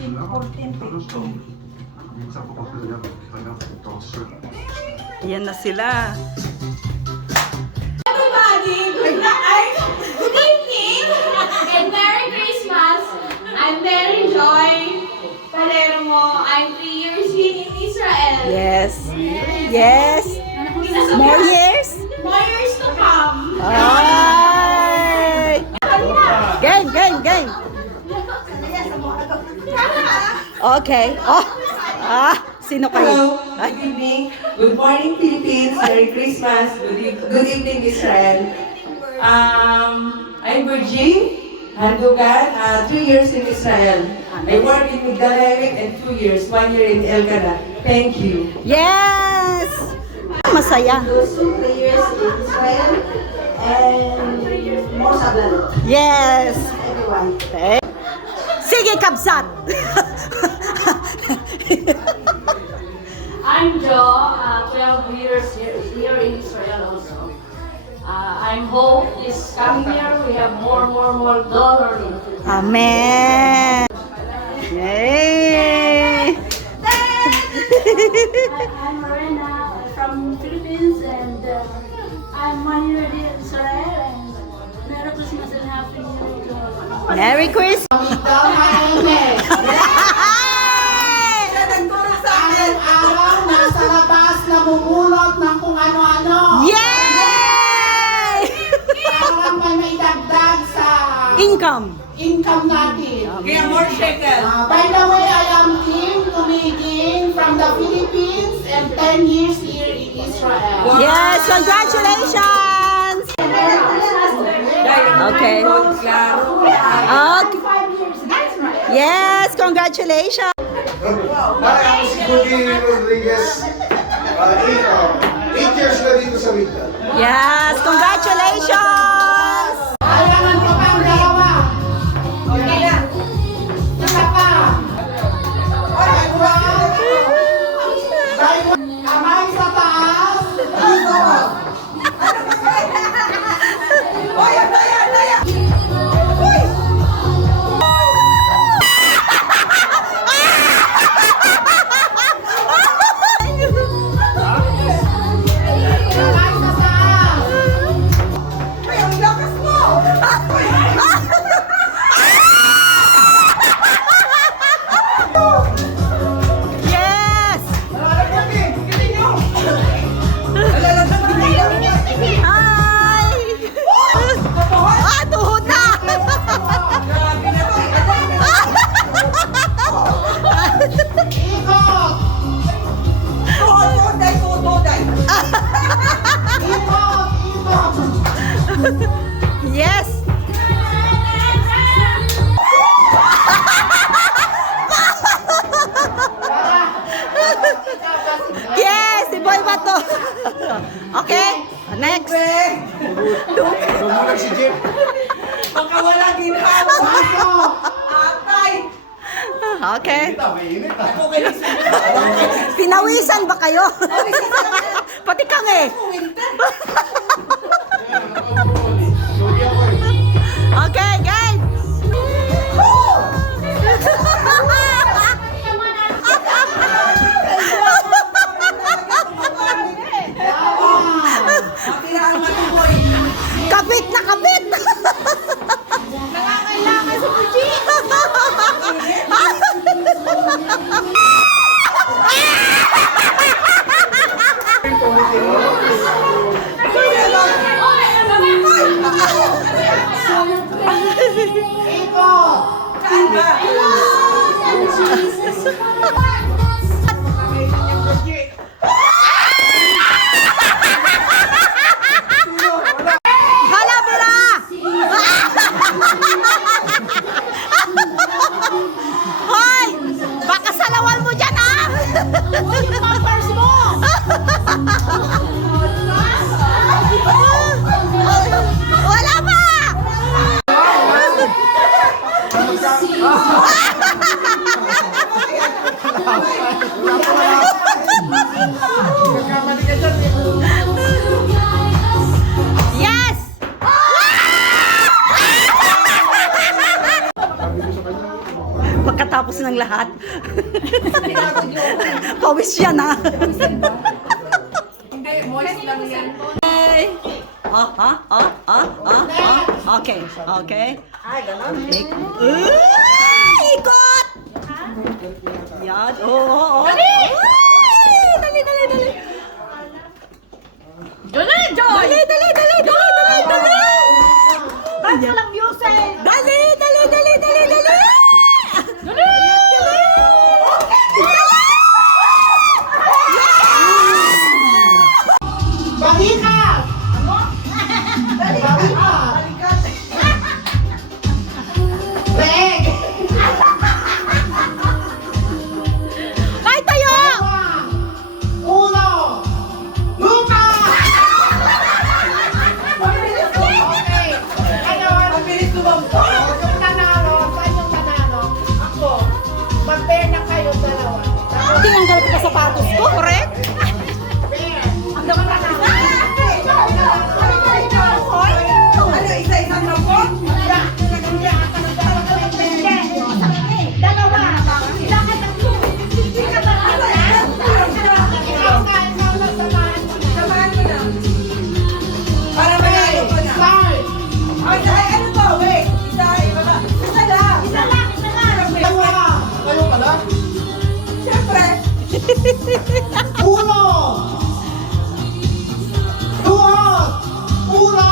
14, 15. Yan na sila. Everybody, good evening and Merry Christmas. I'm Mary Joy Palermo. I'm 3 years here in Israel. Yes. Yes. More years? More years to come. Ay! Game, game, game. Okay. Oh. Sino kayo? Hello, good evening. Good morning, Philippines. Merry Christmas. Good evening, Israel. I'm Virgin Handugan, 3 years in Israel. I work in Migdal and 2 years, 1 year in Elgana. Thank you. Yes! Masaya. 3 years in Israel and more sa Blalot. Yes! Everyone. Sige, kabsat! I'm Jo, 12 years here in Israel also. I'm hope this coming year we have more dollar. Amen! Yay! I'm Morena from Philippines and I'm 1 year here in Israel and Merry Christmas and Happy New Year to all. Merry Christmas! Araw-araw nasa labas namumulot ng kung ano-ano. Yay! Parang may maidagdag sa Income. income natin. Kaya more shekel. By the way, I am Kim Tumiging from the Philippines and 10 years here in Israel. Yes, congratulations! Okay. Okay. 5 years in Israel. Yes, congratulations! Hi, ako si Cody Rodriguez. 8 years na dito sa Migdal. Yes, congratulations! Kailangan ko pa ang dalawa. Okay na. Isa pa. Kamay sa taas. Ikot. Kamay sa taas. Yes! Hi! Tuhod na! Ikot. Ikot. Yes! Yes! Si Boy Bato! Okay, next! Sumunod si Jeff. Baka wala ginhawa. Atay. Okay. Mainit ah. Ako kayo Pinawisan ba kayo? Pati kang eh. Sorry ako eh. Okay, guys. Matira ang matuboy. Kapit na kapit. Nangangailangan sa Puji. Hala, Bira! Hoy! Baka salawal mo dyan, ah! Yung pampers mo. Wala pa! Yes! pagkatapos ng lahat. Pawis yan, ha? Hindi, moist lang yan. Okay. Okay, okay. Ay, ganon. Ikot! Yan, oo. Dali! Dali, dali, dali. Dali, Joy! Dali! Ba't walang music? Dali! Balikat! Balikat! Leg! Kahit tayo! Bawang! Ulo! Lupa! Okay. Ngayon, Mabilis lumampo. yung nanalo, saan yung nanalo? Ako. Mag-pair na kayo dalawa. Tinanggal ko pa sapatos ko, correct? Pair. Ang dami na Ano, isa-isang lampo? Ikaw na, samahan mo na. Samahan mo na. Para manalo ko na. Start! Ay, ano to? Wait. Isa lang. Dalawa! Kayo pala? Siyempre. Ulo! Tuhod! Ulo!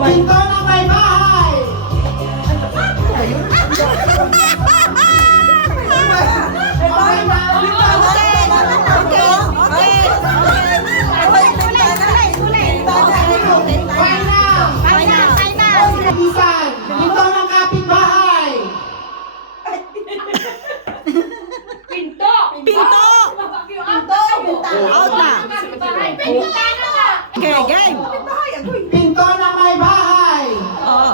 Pinto na may bahay! Okay na! Okay na! Isan! Pinto ng kapitbahay! Pinto! Out na. Okay, game. Pinto na may bahay! Oh.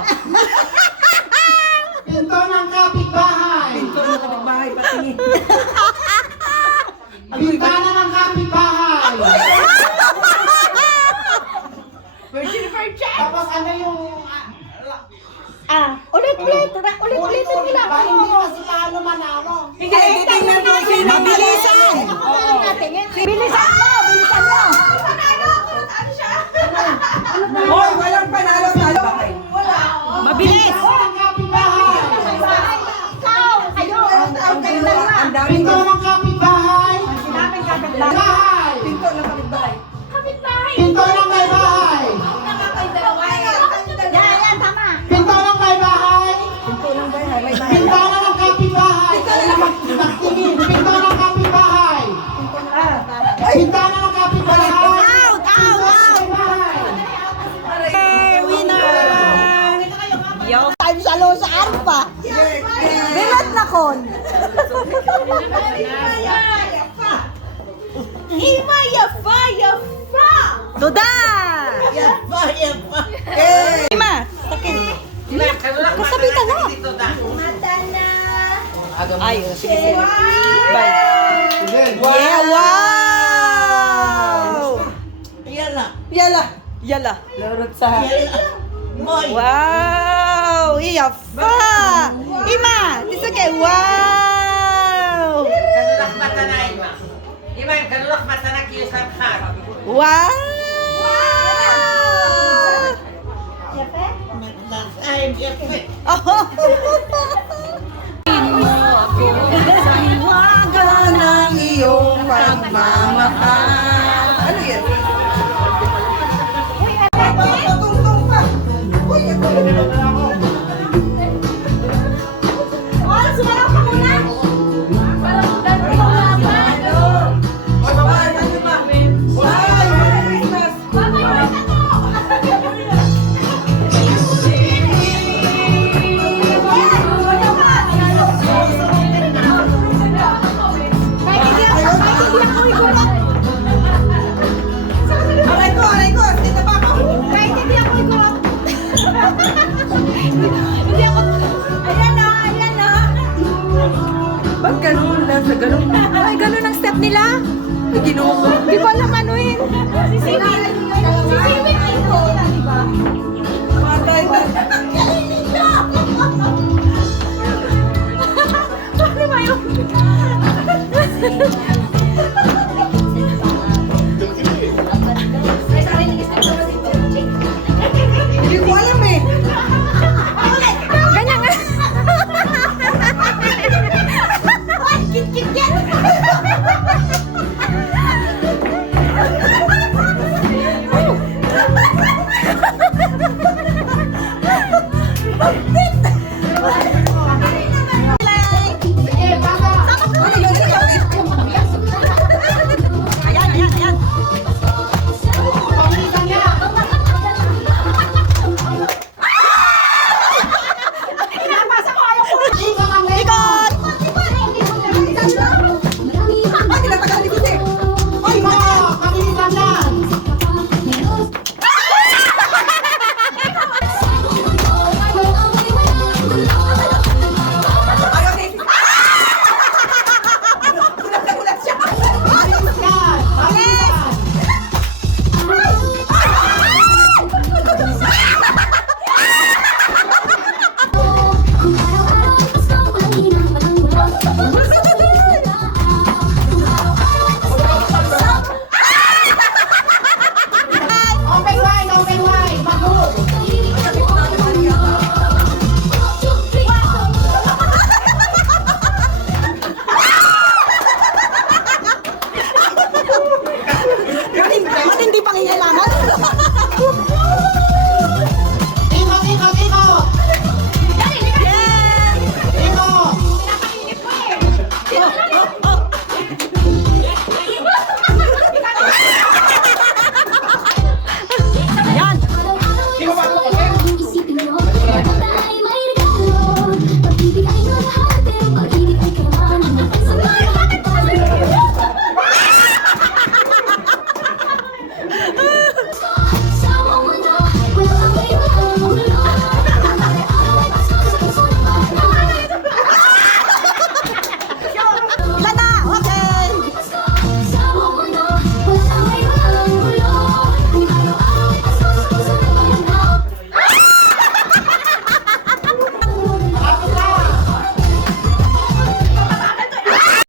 Pinto ng kapitbahay! Bahay, patingin. Bintana ng kapitbahay! Tapos ano yung... Ulit-ulitin nila. Ba, hindi kasi lalo manalo. Hindi, titingnan ko sino Mabilisan. Bilisan mo. Hoy, walang panalo talo. Mabilis. Pinto ng kapitbahay! Ang dami Pinto ko. ng kapitbahay! Bahay! Pinto ng kapitbahay. Pinto ng may bahay! Pinto ng may bahay! Pinto ng bahay. May bahay. Bintana ng kapitbahay! Nagtingin! Pinto ng kapitbahay! Bintana ng kapitbahay! Out. May bahay! Winner. Yo, time sa lo sa arpa. Bilat na kon. Ima, yafa! Tuda. Ima, takin. Kasabitan mo. Ay, sige. Bye. Yeah, wow. Yala. Larot sa... Wow. Iyafa. Ima, it's okay. Wow. Kanulak mata na, Ima. Ima, kanulak mata na kiyo sa harap. Wow. Oh. Sa hiwaga ng iyong pagmamahal. Ano yan? Patungtong pa. Uy, ako. Hindi ko alam ano yun. Si Sibit. Si Sibit ito. Diba? Paano ba yun? Hindi ko alam eh. Ganyan nga. Kit-kit yan. Eh, baka. Ayan, ayan, ayan. Pabilisan niya. Ikot ang Ikot! Ikot! Pabilisan niya. Pabilisan. Pabilisan. Open wide, open wide. Mag-move. Ba't hindi pangingailangan?